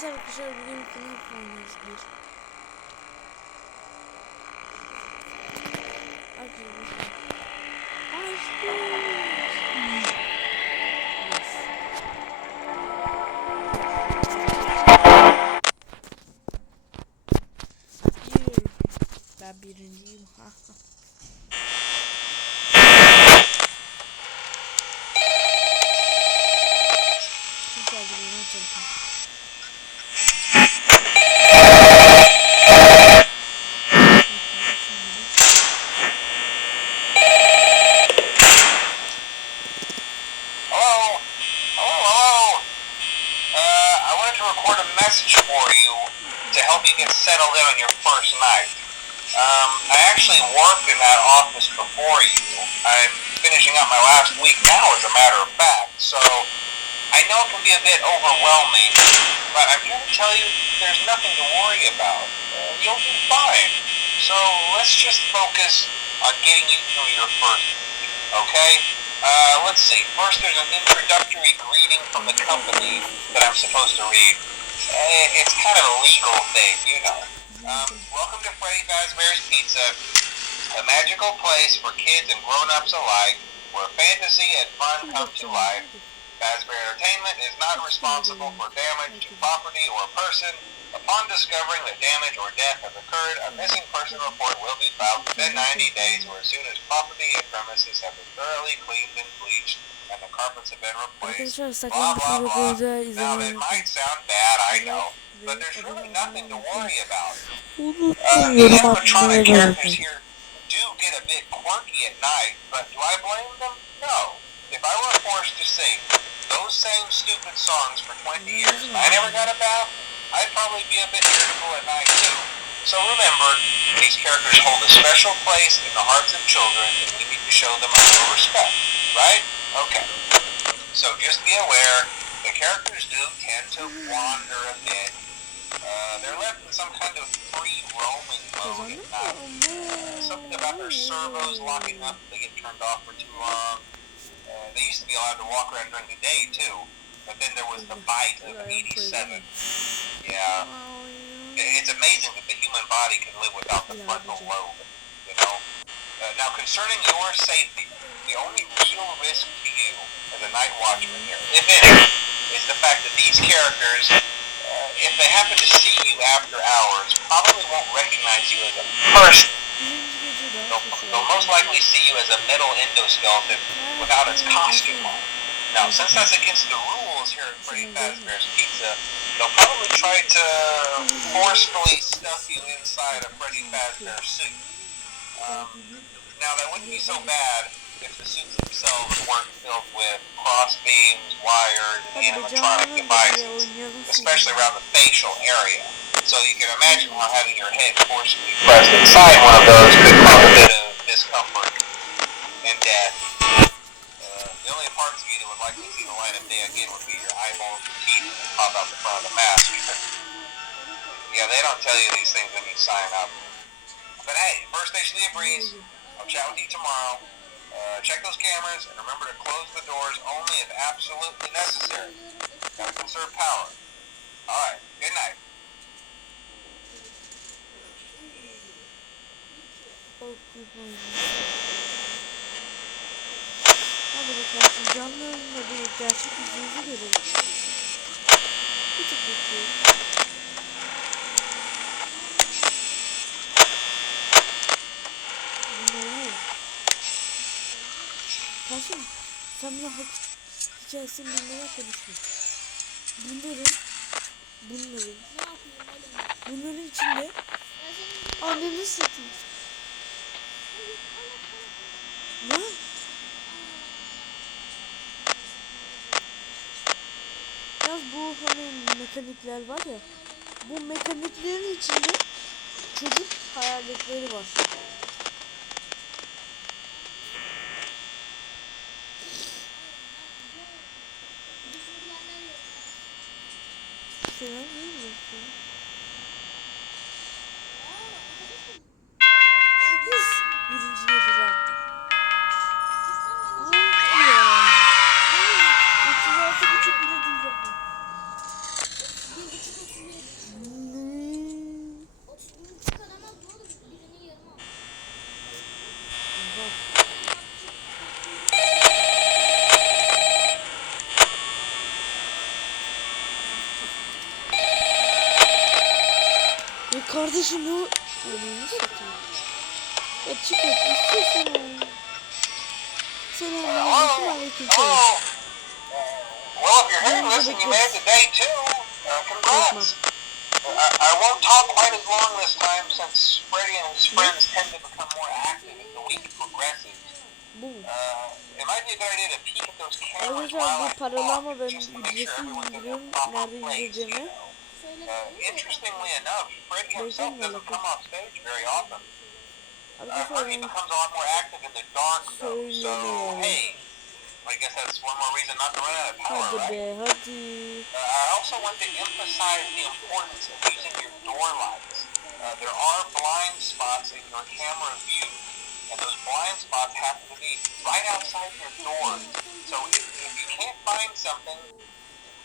Arkadaşlar bugün fnaf oynuyoruz bir. Arkadaşlar. Ben birinciyim. Kim saldırıyor çalışın. Message for you to help you get settled in on your first night. I actually worked in that office before you. I'm finishing up my last week now, as a matter of fact, so I know it can be a bit overwhelming, but I'm here to tell you there's nothing to worry about. You'll be fine. So let's just focus on getting you through your first week, okay? Let's see. First, there's an introductory greeting from the company that I'm supposed to read. It's kind of a legal thing, you know. Welcome to Freddy Fazbear's Pizza, a magical place for kids and grown-ups alike, where fantasy and fun come to life. Fazbear Entertainment is not responsible for damage to property or person. Upon discovering that damage or death has occurred, a missing person report will be filed within 90 days or as soon as property and premises have been thoroughly cleaned and bleached and the carpets have been replaced. Blah, blah, blah. Now, that might sound bad, I know, but there's really nothing to worry about. The animatronic characters here do get a bit quirky at night, but do I blame them? No. If I were forced to sing those same stupid songs for 20 years and I never got a bath, I'd probably be a bit irritable at night too. So remember, these characters hold a special place in the hearts of children and we need to show them a little respect, right? Okay. So just be aware, the characters do tend to wander a bit. They're left in some kind of free roaming mode at night. Something about their servos locking up if they get turned off for too long. They used to be allowed to walk around during the day too, but then there was the bite of 87. Yeah. It's amazing that the human body can live without the frontal lobe, you know? Now, concerning your safety, the only real risk to you as a night watchman here, if any, is the fact that these characters, if they happen to see you after hours, probably won't recognize you as a person. They'll most likely see you as a metal endoskeleton without its costume on. Now, since that's against the rules here at Freddy Fazbear's Pizza, they'll probably try to forcefully stuff you inside a Freddy Fazbear suit. Now, that wouldn't be so bad if the suits themselves weren't filled with cross beams, wires, and animatronic devices, especially around the facial area. So you can imagine how having your head forcefully pressed inside one of those could cause a bit of discomfort and death. The only parts of you that would likely see the light of day again would be your eyeballs and teeth that pop out the front of the mask. Yeah, they don't tell you these things when you sign up. But hey, first station a breeze. I'll chat with you tomorrow. Check those cameras and remember to close the doors only if absolutely necessary. Gotta conserve power. Alright, good night. Hadi bakalım canlarımla bir gerçek yüzünüzü görelim. Bir tık bekliyorum. Karşım sen bana hak hikayesini bilmeye konuşma. Bunların içinde anneni satayım. Ne? Biraz bu hani mekanikler var ya, bu mekaniklerin içinde çocuk hayaletleri var. Selam değil mi? Yes! Birinci yeri attım. Kardeşim o. Ananı satayım. Ya çık et. İstiyorsun. Selamünaleyküm, aleykümselam. Well, if you're heading this and you made it to day 2, congrats. I won't talk quite as long this time since Freddy and his friends tend to become more active as the week progresses. Bu. It might be a good idea to peek at those cameras Arkadaşlar while bu I paralı ama talk, ben just to make sure ücretsiz everyone's in their indiriyorum. proper Nerede place, you indireceğimi. know. Interestingly enough, Freddy himself doesn't come off stage very often. I've heard he becomes a lot more active in the dark though, so hey, I guess that's one more reason not to run out of power, Hadi right? be hadi. I also want to emphasize the importance of using your door lights. There are blind spots in your camera view, and those blind spots happen to be right outside your doors. So if you can't find something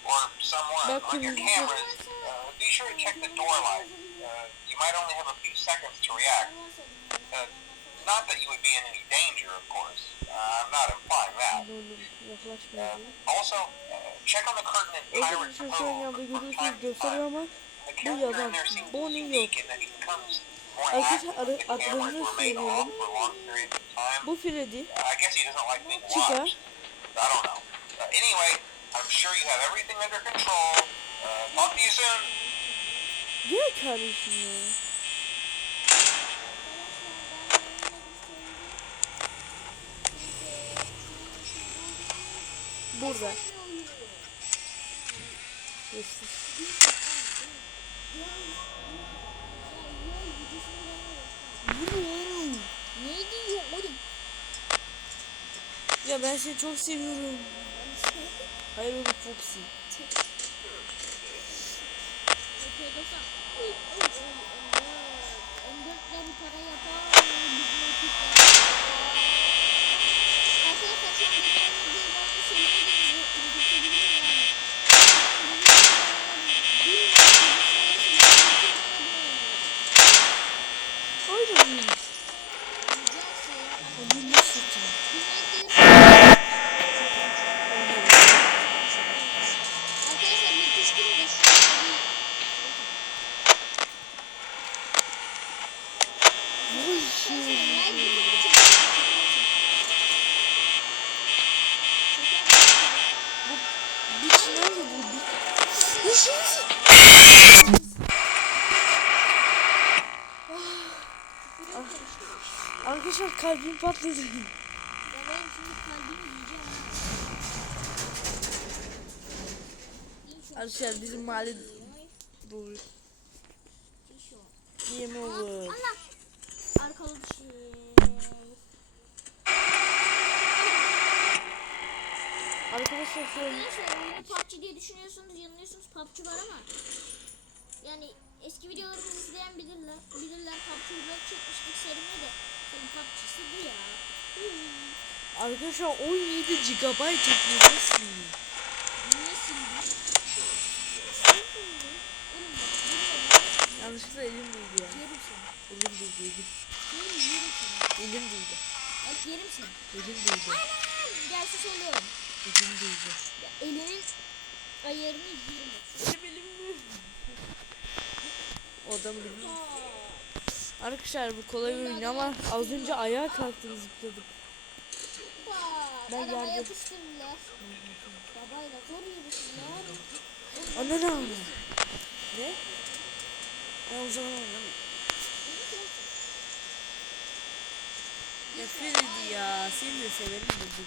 or someone on your cameras, be sure to check the door light. You might only have a few seconds to react. Not that you would be in any danger, of course. I'm not implying that. Also, check on the curtain in Pirate's Cove from time to time. The character in there seems unique in that he becomes more active if the cameras remain off for long periods of time. Bu Freddy. I guess he doesn't like being watched. I don't know. Anyway, I'm sure you have everything under control. Talk to you soon. Gel kardeşim ya. Burada. Ne diyor oğlum? Ya ben seni çok seviyorum. Hayır oğlum Foxy. M4'ler para yapar. Hayır. Onu nasıl tutayım? Arkadaşlar kalbim patladı. Benim şimdi kalbim yiyeceğim. Arkadaşlar bizim mahalle bu yeme olur. Allah. Arkalı şey. Arkadaşlar şöyle Arkadaşlar oyunu PUBG diye düşünüyorsunuz, yanılıyorsunuz. PUBG var ama yani eski videolarımızı izleyen bilirler PUBG vlog çekmiştik Selim'le de. Selim PUBG'si bu ya. arkadaşlar 17 GB ekliyor nasıl? Niye sildin? Yanlışlıkla elim değdi ya. Yerim seni. Elim değdi elim. Yerim seni. Elim değdi. Bak yerim seni. Elim değdi. Aynen. Gelse söylüyorum. Elim değdi. Ya elinin ayarını yerim. Elim o adamı bilmiyorum. Arkadaşlar bu kolay bir oyun ama az önce ayağa kalktım zıpladım. Ben Arabaya yardım. yapıştırırlar. Babayla zor yürüsünler. Anne ne oldu? Ne? Ben o zaman oynamam. Ya Freddy ya seni de severim dedim.